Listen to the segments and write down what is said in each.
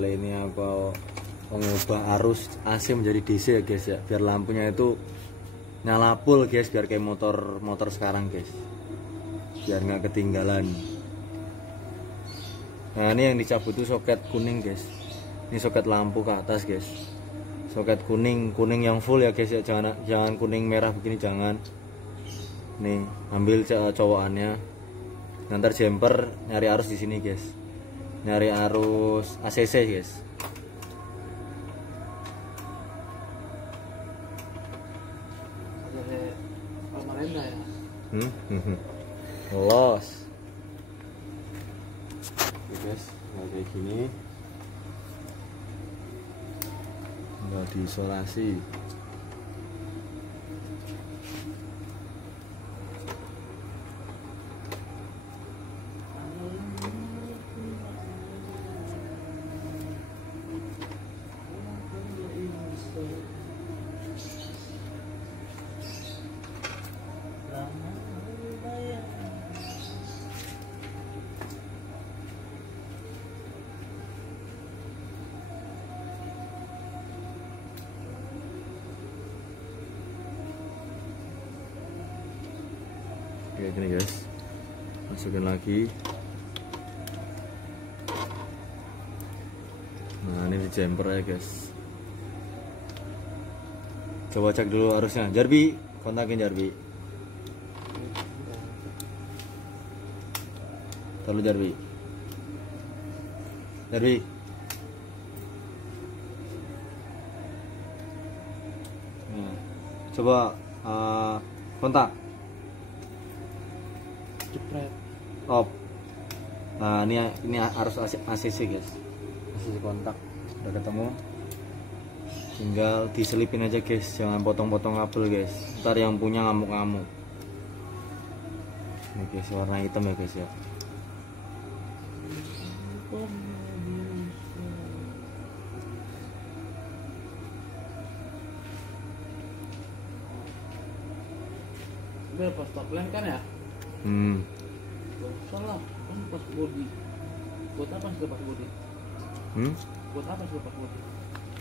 kali ini aku mengubah arus AC menjadi DC ya guys ya, biar lampunya itu nyala full guys, biar kayak motor sekarang guys, biar nggak ketinggalan. Nah ini yang dicabut tuh soket kuning guys, ini soket lampu ke atas guys, soket kuning yang full ya guys ya, jangan kuning merah begini, jangan. Nih ambil cowokannya, nanti jumper nyari arus di sini guys, nyari arus ACC guys. Los guys, kayak gini udah diisolasi. Kayak gini guys, masukin lagi. Nah ini di jumper ya guys, coba cek dulu arusnya. Jarbi, kontakin Jarbi. Terlalu Jarbi. Nah, coba kontak. Jepret. Op. Nah ini arus ACC guys, ACC kontak udah ketemu, tinggal diselipin aja guys, jangan potong-potong kabel guys, ntar yang punya ngamuk-ngamuk. Ini guys warna hitam ya guys ya. Pas top line kan ya? Salah, kan pas body. Buat apa sih pas body? Buat apa sih pas body?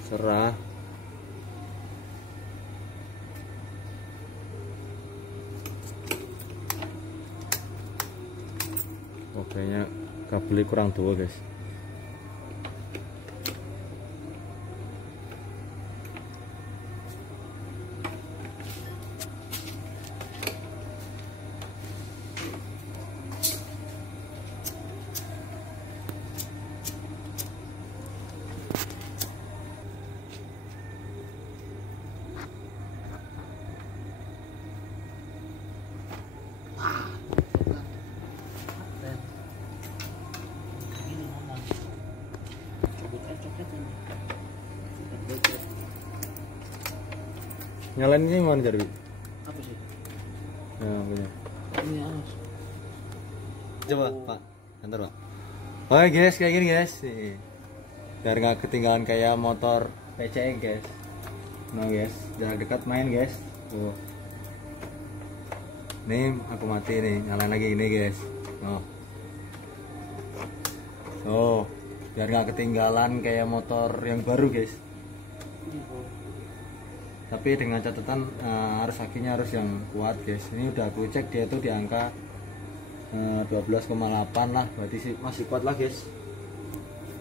Serah. Oh kayaknya kabelnya kurang tua guys. Nyalain ini mana Jarwi? Apa sih? Nah, punya. Ini alas. Coba Pak, antar Pak. Oke guys, kayak gini guys. Biar nggak ketinggalan kayak motor PCX guys. Nah guys, jarak dekat main guys. Tuh. Nih aku mati nih, nyalain lagi ini guys. Oh, biar nggak ketinggalan kayak motor yang baru guys. Tapi dengan catatan arus akinya harus yang kuat guys. Ini udah aku cek, dia itu di angka 12,8 lah, berarti sih masih kuat lah guys.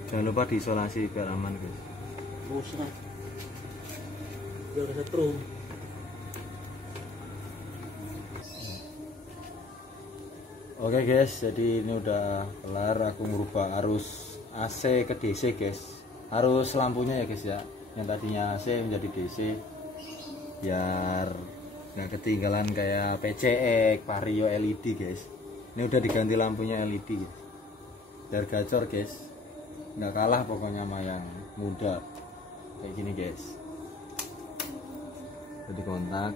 Jangan lupa diisolasi biar aman guys. Usah. Biar setrum. Oke guys, jadi ini udah kelar aku merubah arus AC ke DC guys. Arus lampunya ya guys ya, yang tadinya AC menjadi DC, biar nggak ketinggalan kayak PCX, Vario LED guys. Ini udah diganti lampunya LED guys, biar gacor guys, nggak kalah pokoknya sama yang muda kayak gini guys. Jadi kontak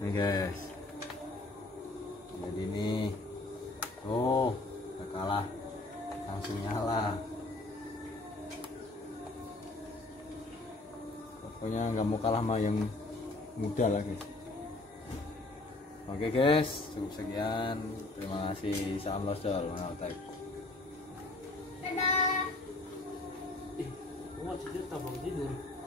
nih guys, jadi ini oh nggak kalah, langsung nyala. Pokoknya nggak mau kalah sama yang muda lah guys. Oke guys, cukup sekian. Terima kasih. Salam losdol. Kamu cerita tabang tidur.